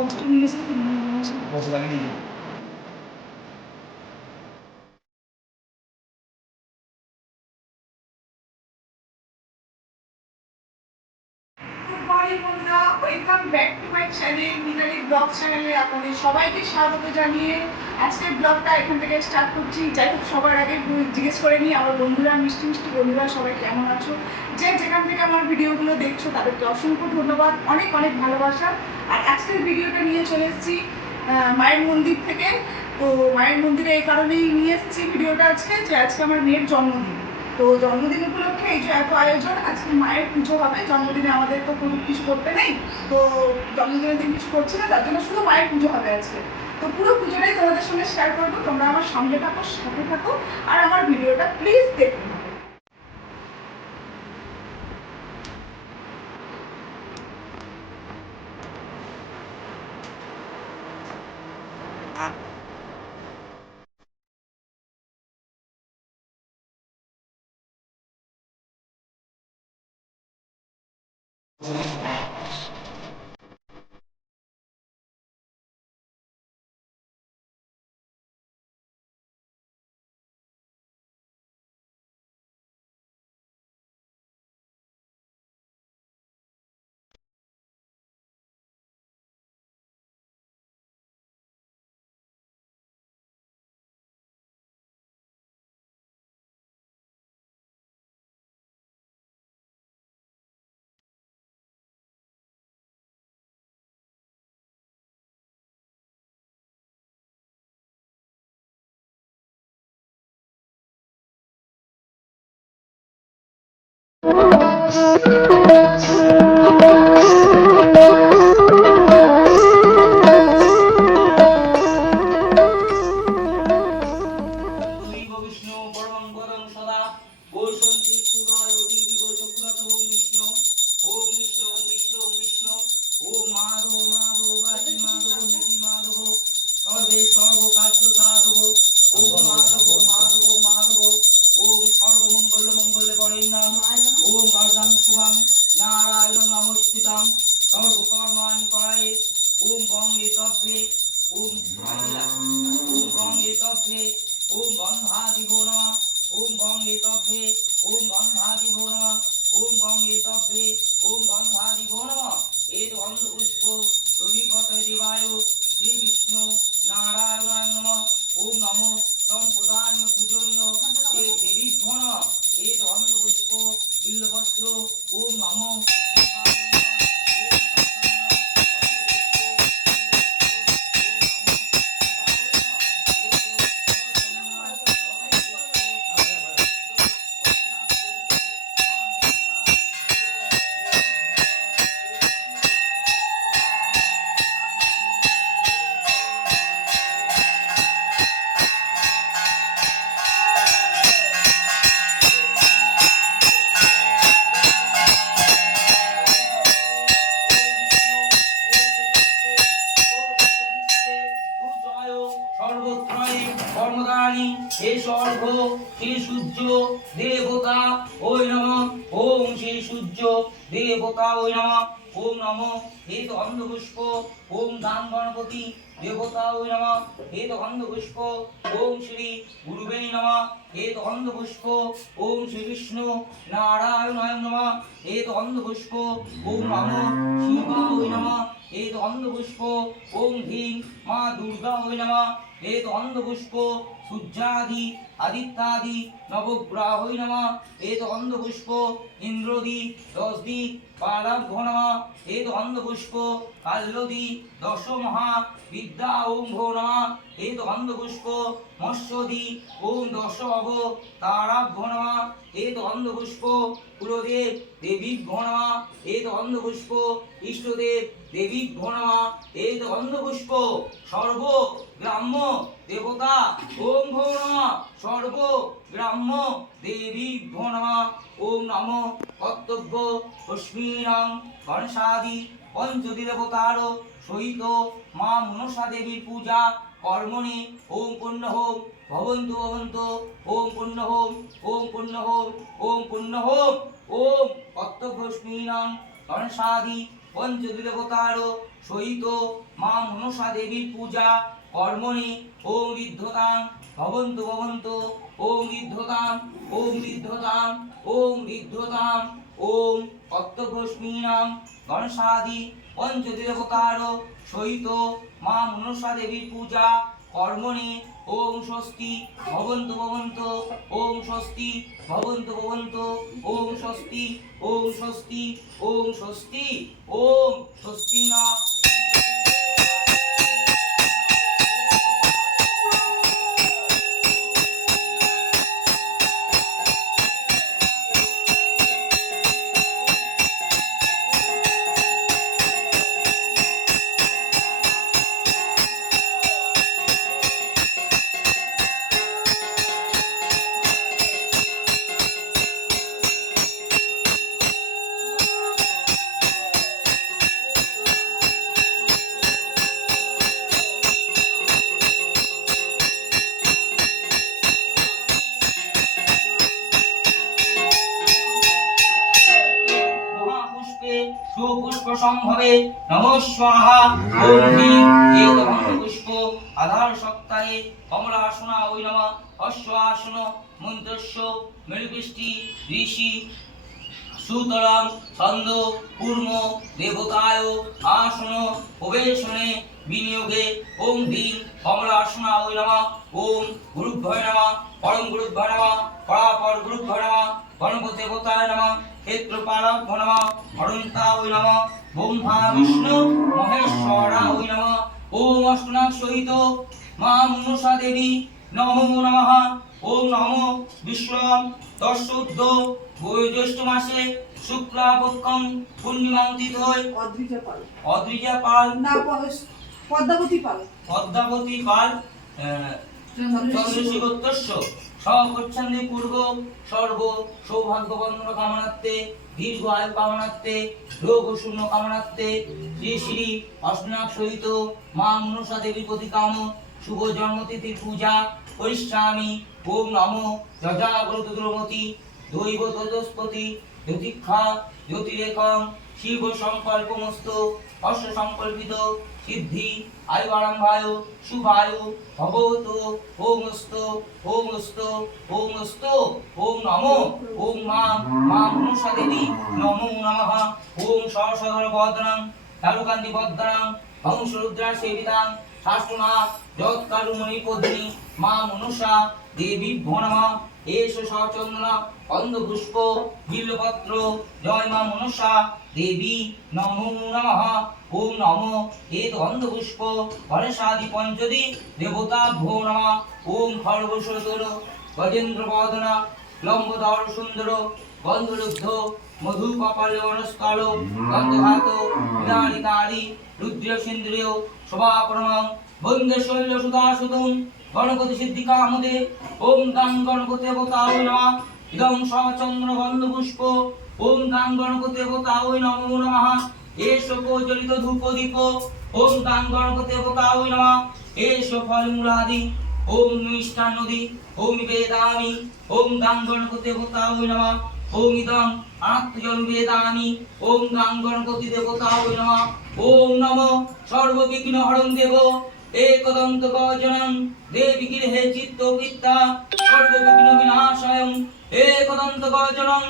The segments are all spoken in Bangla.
বক্সটা নিয়ে এসে বসে লাগে নিয়ে welcome back to my channel Mitali blog চ্যানেলে আপনাদের সবাইকে স্বাগত জানিয়ে আজকের ব্লগটা এখান থেকে স্টার্ট করছি। যাই হোক সবার আগে জিজ্ঞেস করে নিই, আমার বন্ধুরা, মিষ্টি মিষ্টি বন্ধুরা, সবাই কেমন আছো? যে যেখান থেকে আমার ভিডিওগুলো দেখছ, তাদেরকে অসংখ্য ধন্যবাদ, অনেক অনেক ভালোবাসা। আর আজকের ভিডিওটা নিয়ে চলে এসেছি মায়ের মন্দির থেকে। তো মায়ের মন্দিরে এই কারণেই নিয়ে এসেছি ভিডিওটা আজকে, যে আজকে আমার মেয়ের জন্মদিন। তো জন্মদিন উপলক্ষে এই যে এত আয়োজন, আজকে মায়ের পুজো হবে। জন্মদিনে আমাদের তো কোনো কিছু করতে নেই। তো জন্মদিনের দিন কিছু করছি না, তার জন্য শুধু মায়ের পুজো হবে আজকে। তো পুরো পুজোটাই তোমাদের সঙ্গে শেয়ার করব। তোমরা আমার সঙ্গে থাকো, সাথে থাকো, আর আমার ভিডিওটা প্লিজ দেখতে থাকো। দৈব 此 তব্বে ওম গন্ধাদিভো নমঃ অন্ধ অন্ধপুষ্প হে শ্রী সূর্য, দেবতা, ওই নম, ওম শ্রী সূর্য, দেবতা, ওই নম, ওম নম। হেত অন্ধপুষ্প, ওম দান গণপতি, দেবতা, ওই নম। হেত অন্ধপুষ্প, ওম শ্রী গুরুবে নম। হেত অন্ধপুষ্প, ওম শ্রী বিষ্ণু নারায়ণায় নম। হেত অন্ধপুষ্প, ওম নম। শিবা ওই নম। হেত অন্ধপুষ্প, ওম ভীম মা দুর্গা, ওই নম। হেত অন্ধপুষ্প সূর্যাদি আদিত্যাদি নবগ্রহই নম হেত অন্ধপুষ্প ইন্দ্রদি দশদি পালাভ্য নম হেত অন্ধপুষ্প কাল্যদি দশ মহা বিদ্যা ওম ভো নম হেত অন্ধপুষ্প মৎস্যদি ওম দশ অব তারাভ্য নম হেত অন্ধপুষ্প কুলদেব দেবী নম হেত অন্ধপুষ্প ইষ্টদেব দেবী নম হেত অন্ধপুষ্প সর্ব গ্রাম্য দেবতা ওম ভো সর্ব গ্রাম্য দেবী ভো ওম নম কর্তব্য অস্মিনাং গণেশাদি পঞ্চতি দেবতার সহিত মা মনসা দেবীর পূজা কর্মণি। ওম পূর্ণ হোম, ভবন্তু ভবন্ত। ওম পূর্ণ হোম, ওম পূর্ণ হোম, ওম পূর্ণ হোম। ওম কর্তব্য অস্মিনাং গণেশাদি পঞ্চদেবতার সহিত মা মনসা দেবীর পূজা, কর্মণি ওম ঋদ্ধতাং ভবন্ত ভবন্ত ওম ঋদ্ধতাং ওম ঋদ্ধতাং ওম ঋদ্ধতাং ওম কর্তব্যস্মীনাং গণসাদি পঞ্চদেবতার সহিত মা মনসা দেবীর পূজা, কর্মণি ওম স্বস্তি, ভবন্ত ভবন্ত, ওম স্বস্তি, ভবন্ত ভবন্ত, ওম স্বস্তি ওম স্বস্তি ওম স্বস্তি ওম স্বস্তি না। সম্ভবে নমঃ স্বাহা। ওম হ্রিং এতমন্ত পুষ্প আধার সপ্তাহে কমলাসনা ওই নমঃ। অশ্বাসন মন্ত্রস্য মেরুবৃষ্টি ঋষি সুতরাং ছন্দ পূর্ণ দেবতায় আসন প্রবেশনে বিনিয়োগে ওম ওই নমঃ। ওম নমঃ। পরম নমঃ। পরাপর নমঃ। দেবতায় নমঃ। নমঃ। ওই নমঃ। ব্রহ্মা বিষ্ণু মহেশ্বরা ওই নমঃ। ওম অষ্টনাথ সহিত মা মনসা দেবী নমো নমঃ। ওম নমো বিষ্ণুম দর্শোদ্ধ জ্যৈষ্ঠ মাসে শুক্লাপক্ষম পূর্ণিমান্তিত হয়ে। অদ্রিজা পাল অদ্রিজা পাল না পদ্মাবতী পাল। পদ্মাবতী পাল আহ, চন্দ্রশেখরতস্য স্বচ্ছন্দে পূর্ব সর্ব সৌভাগ্য বন্ধন কামনার্থে দীর্ঘ আয়ু কামনার্থে, রোগ ও শূন্য কামনার্থে, শ্রী শ্রী অষ্টনাথ সহিত মা মনসা দেবী প্রতি কাম, শুভ জন্মতিথি পূজা করিষ্যামি ওম নমো যজাগ্রত দ্রমতি দৈব তজস্পতি জ্যোতিক্ষা জ্যোতিরেকং শিব সংকল্পমস্ত অশ্ব সংকল্পিত সিদ্ধি আয়ু আরম্ভায় শুভায় ভগবত ওমস্ত ওমস্ত ওমস্ত, ওম নমো, ওম মা মা মনসা দেবী, নমো নমঃ। ওম সরসদর বদনং তালুকান্তি বদনং হংসরুদ্রা সেবিতাং শাস্ত্রনাথ জৎকারুমণি পদ্মিনী, মা মনসা দেবী ভনমা এস সচন্দনা অন্ধপুষ্প বিল্লপত্র জয় মা মনসা, দেবী নমো নমঃ, ওম নমো। এত অন্ধপুষ্প গণেশাদি পঞ্চদি দেবতা ভো নমঃ। ওম খড়গোসর গজেন্দ্র বদনা লম্বদর সুন্দর গন্ধলুব্ধ মধু কপাল বনস্কাল গন্ধঘাত বিদারিতারি রুদ্র সিন্দ্রিয় শোভাপরমং বন্দে শৈল সুধা গণপতি সিদ্ধিকা আমদে ওম গাং গণপতি ওই নমঃ। ইদং সচন্দ্র গন্ধ পুষ্প ওম গাং গণপতি দেবতা ওই নমো নমঃ। এস প্রজ্বলিত ধূপ দীপ ওম গাং গণপতি দেবতা ওই নমঃ। এস ফলমূলাদি, ওম মিষ্টান নদী ওম বেদামি, ওম গাং গণপতি দেবতা ওই নমঃ। ওম ইদং আত্মজল বেদামি ওম গাং গণপতি দেবতা ওই নমঃ। ওম নমো সর্ববিঘ্ন হরণ দেব, একদন্ত গজনং। দেবী গৃহে চিত্ত বিদ্যা, সর্ববিঘ্ন বিনাশায়ং। একদন্ত গজনং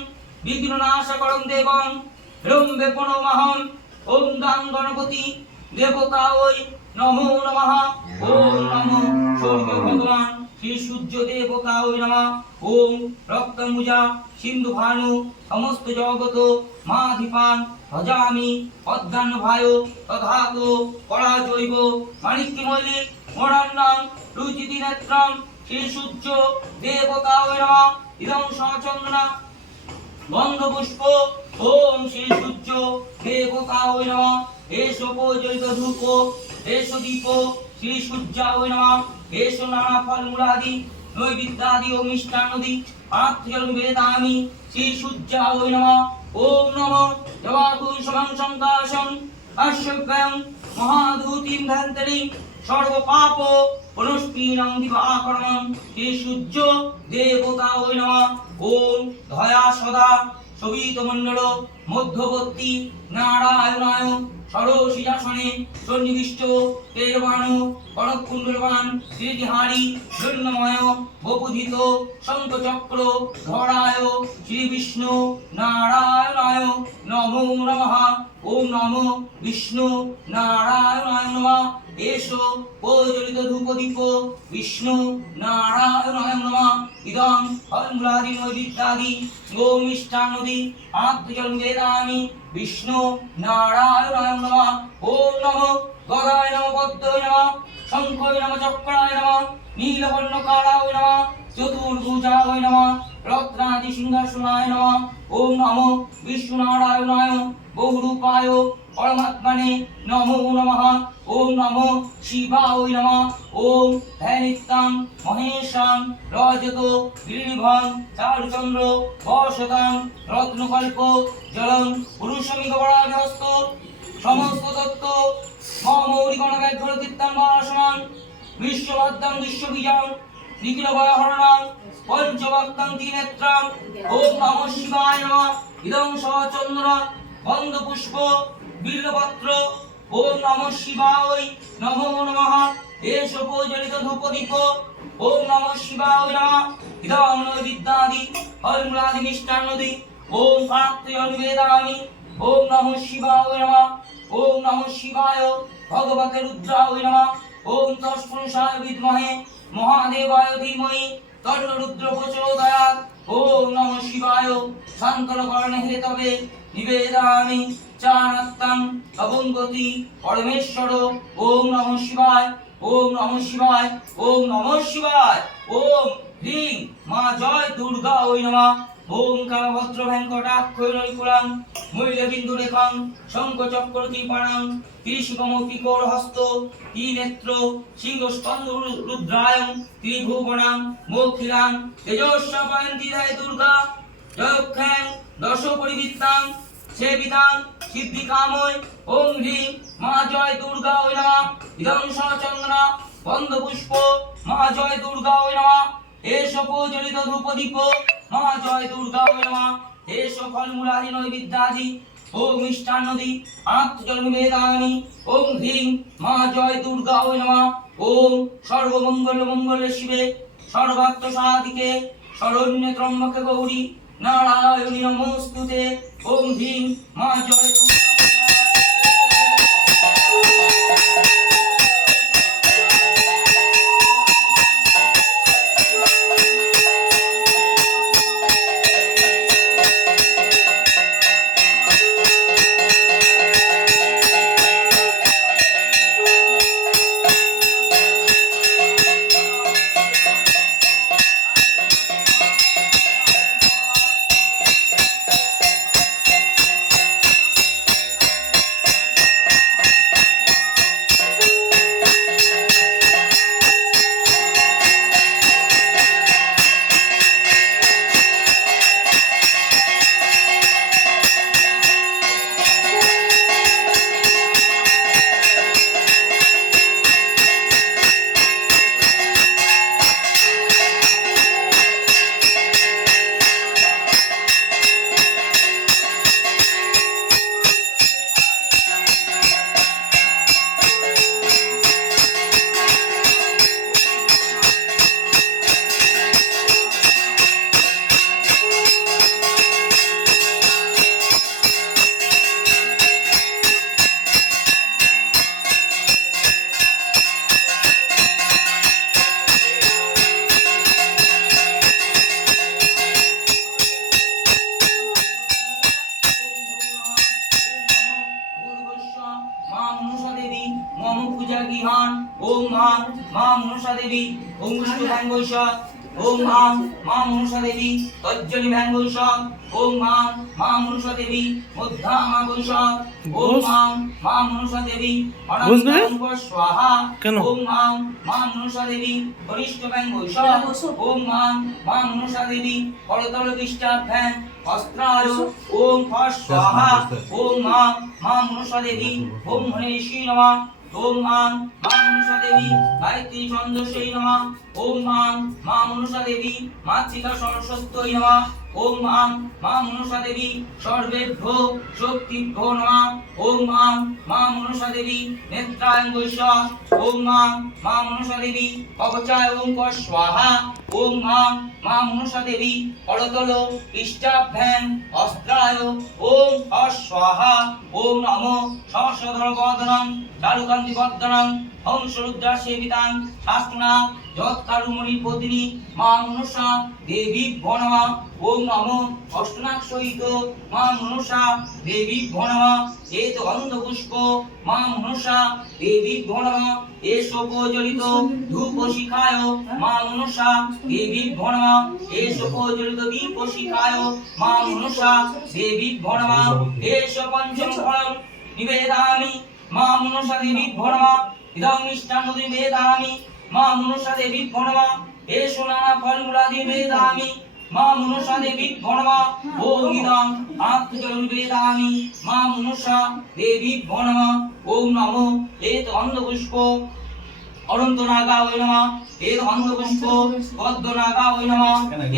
বিঘ্ন নাশকরং দেবং রম্বে প্রণমাহং ওম গাং গণপতি, দেবতা ওই নমো নমঃ, ওম নমো। সূর্য ভগবান শ্রী সূর্য দেবতা ওই নমঃ। ওম রক্তমুজা, সিন্ধু ভানু, সমস্ত জগত মাধিপান, ভজামি অধ্যান ভায় তথাত পরাজৈব মাণিক্য মল্লিক মরান্নাং রুচিতি নেত্রং শ্রী দেবতা ইদং সচন্দ্রা গন্ধপুষ্প ওম শ্রী সূর্য দেবতা এসো প্রজ্বলিত ধূপ, এসো দীপ শ্রী সূর্যা নমঃ। এসো নানা ফলমূলাদি, নৈবিদ্যাদি ও মিষ্টান্নদি পাত্রজল বেদামি শ্রী সূর্যা নমঃ। ওম নমঃ। জবাকু সমং সংকাশং। অশ্বভ্যং মহাধূতিম ধন্তরিং সর্বপাপ পুনস্পীনং দিবাকরণং হে সূর্য দেবতা ওই ওম ধয়া সদা। সবিত মণ্ডল মধ্যবর্তী নারায়ণায়। সরসিজাসনে সন্নিবিষ্ট, তেরবাণু কনকুণ্ডলবান শ্রীহারি জন্মময় বপুধিত শঙ্খচক্র, ধরায় শ্রী বিষ্ণু নারায়ণায় নমো নমঃ। ওম নমো বিষ্ণু, নারায়ণায় নমঃ। এসো, প্রজ্বলিত ধূপদীপ, বিষ্ণু, নারায়ণায় নমঃ। ইদং ফলমূলাদি, নৈবিদ্যাদি গোমিষ্টান্নদি আত্মজল বেদানি বিষ্ণু নারায়ণায় নমঃ, ওম নমঃ, গদায় নমঃ, পদ্মায় নমঃ শঙ্খায় নমঃ, চক্রায় নমঃ, নীলবর্ণকারায় নমঃ, চতুর্ভুজায় নমঃ রত্নাদি সিংহাসনায় নমঃ। ওম নমঃ বিষ্ণুনারায়ণায় বহুরূপায় পরমাত্মনে নমো নমঃ। ওম নমো শিবায় নমঃ। ওম ধ্যানিত্যাং মহেশাং রজত গিরিভং চারুচন্দ্র বসতাং রত্নকল্প জলং পুরুষমিক বরাহস্ত সমস্ত তত্ত্ব মমৌরিগণ ব্যাঘ্র কীর্তন বাসনাং বিশ্ববাদ্যাং বিশ্ববীজাং নিখিল ভয়হরণাং পঞ্চভক্তাং ত্রিনেত্রাং ওম নমঃ শিবায় নমঃ। ইদং সচন্দ্র গন্ধ পুষ্প বিল্লপত্র, ওম নমঃ শিবায় নমো নমঃ। এষ প্রজ্বলিত ধূপদীপ, ওম নমঃ শিবায় নমঃ। ইদং নৈবিদ্যাদি, ফলমূলাদি মিষ্টান্নদি, ওম প্রাপ্তয়ং বেদামি ওম নমঃ শিবায় নমঃ। ওম নমঃ শিবায় ভগবতে রুদ্রায় নমঃ। ওম তৎপুরুষায় বিদ্মহে মহাদেবায় ধীময়ী তন্ন রুদ্র প্রচোদয়াৎ ওম নম শিবায়। শান্তন করণ হেতবে নিবেদামি। চানাত্তাং অবঙ্গতি পরমেশ্বর। ওম নমঃ শিবায়, ওম নমঃ শিবায়, ওম নম শিবায়। ওম হ্রিং। মা জয় দুর্গা, ওই নমঃ। ওম কামভদ্র ভেঙ্কটাক্ষৈরৈকুলাং মৈলবিন্দু রেখাং শঙ্খ চক্র কৃপাণাং ত্রিশুকম কিকোর হস্ত ত্রিনেত্র সিংহ স্কন্ধ রুদ্রায়ং, ত্রিভুবনাং, মোখিলাং তেজস্বয়ন্তি ধায় দুর্গা জয়ক্ষেং দশ পরিবিত্তাং সেবিতাং সিদ্ধি কাময় ওম হ্রিং, মা জয় দুর্গা ওই নমঃ। ইদং সচন্দ্রা বন্ধ পুষ্প মা জয় দুর্গা ওই নমঃ। এস প্রজ্বলিত ধূপদীপ মা জয় দুর্গা ওই নমঃ এস ফলমূলাদি ও ওম মিষ্টান্নদি আত্মজল নিবেদামি ওম হ্রিং মা জয় দুর্গা নমঃ ওম সর্বমঙ্গল মঙ্গল শিবে, সর্বাত্ম সাধিকে, শরণ্য ত্রম্বকে গৌরী, নারায়ণী নমস্তুতে, ওম হ্রিং মা জয় দুর্গা দেবী ওম বিষ্ণু ভ্যাঙ্গৈষ ওম মা মা মনসা দেবী তজ্জলি ভ্যাঙ্গৈষ ওম মা মা মনসা দেবী মধ্যামা গৈষ ওম মা মা মনসা দেবী? অনন্তঙ্গ স্বাহা কেন? ওম মা মা মনসা দেবী হরিষ্ঠ ভ্যাঙ্গৈষ ওম মা মা মনসা দেবী করতল কৃষ্টাভ্যাং অস্ত্রায় ওম ফ স্বাহা ওম মা মা মনসা দেবী ওম হরেশী নমঃ। ওম মা মা মনুষা দেবী, গায়ত্রী ছন্দস্যৈ নমঃ। ওম মা মা মনুষা দেবী মাতৃকা সরস্বত্যৈ নমঃ। ওম মাং মা মনসা দেবী, সর্বেভ্যো শক্তিভ্যো নমঃ। ওম মাং মা মনসা দেবী, নেত্রায়ং গৈষ ওম মাং মা মনসা দেবী কবচায় ওম কর স্বাহা। ওম মাং মা মনসা দেবী করতল ইষ্টাভ্যাং অস্ত্রায়। ওম অস্বাহা। ওম নমো। সহস্রধর বদনং চারুকান্তি বদনং হংসরুদ্রা সেবিতাং শাস্ত্রনা যৎকারুমণি পত্নী মা মনসা দেবী ভনমা ওম নমো সহিত, মা মনসা দেবী ভনমা এত অন্ধপুষ্প মা মনসা দেবী ভনমা এসো প্রজ্বলিত ধূপ শিখায় মা মনসা দেবী ভনমা এসো প্রজ্বলিত দীপ শিখায় মা মনসা দেবী ভনমা এসো পঞ্চম ফলম নিবেদামি, মা মনসা দেবী ভনমা ইদং মিষ্টান্ন নিবেদামি মা মনসা দেবী ভনমা এসো নানা ফলমূলা নিবেদামি মা মনুষা দেবী ভনমা ওম ইদং আত্মজল নিবেদামি মা মনুষা দেবী ভনমা ওম নমো, এত অন্ধপুষ্প। অনন্ত নাগা ওই নমা। এত অন্ধপুষ্প পদ্ম নাগা ওই নমা।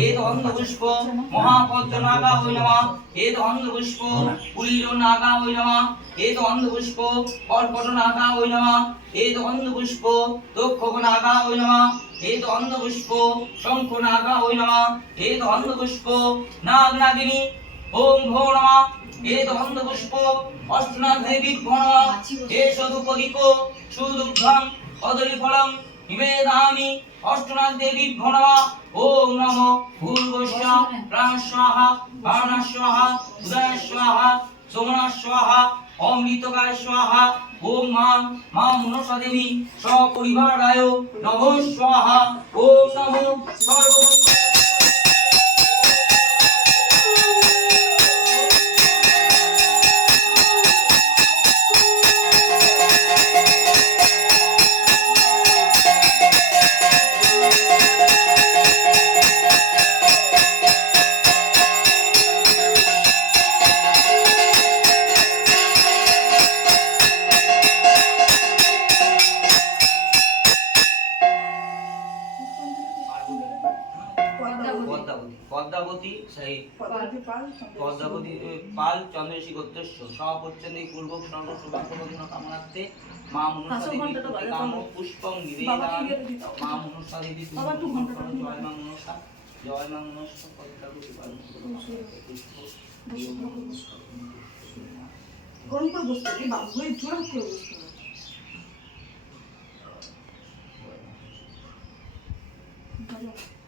এত অন্ধপুষ্প মহাপদ্ম নাগা ওই নমা। এত অন্ধপুষ্প কুলির নাগা ওই নমা। এত অন্ধপুষ্প কর্কট নাগা ওই নমা। এত অন্ধপুষ্প দক্ষক নাগা ওই নমা। এত অন্ধপুষ্প শঙ্খ নাগা ওই নমা। এত অন্ধপুষ্প নাগ নাগিনী ওম ভো নমা। এত অন্ধপুষ্প অষ্টনাথ দেবী নমা। এ সদুপদীপ সুদুগ্ধং কদলী ফলং নিবেদামি অষ্টনাথ দেবী ভনমা। ওম নমো ভূর্ভস্য প্রাণস্বাহা, বাণস্বাহা, উদয়স্বাহা সোমনাস্বাহা অমৃতকায় স্বাহা ওম মান মা মনসা দেবী সপরিবারায় নমো স্বাহা। ওম নমো সর্বমঙ্গল পদ্মাবতী পাল চন্দ্রশেখর দস্য সপচ্ছন্দে পূর্বক সর্ব সৌভাগ্যবন্ধনা মা মনুষ্যদেবী কাম মা মনুষ্যদেবী জয় মা মনুষ্যা জয় মা Thank you.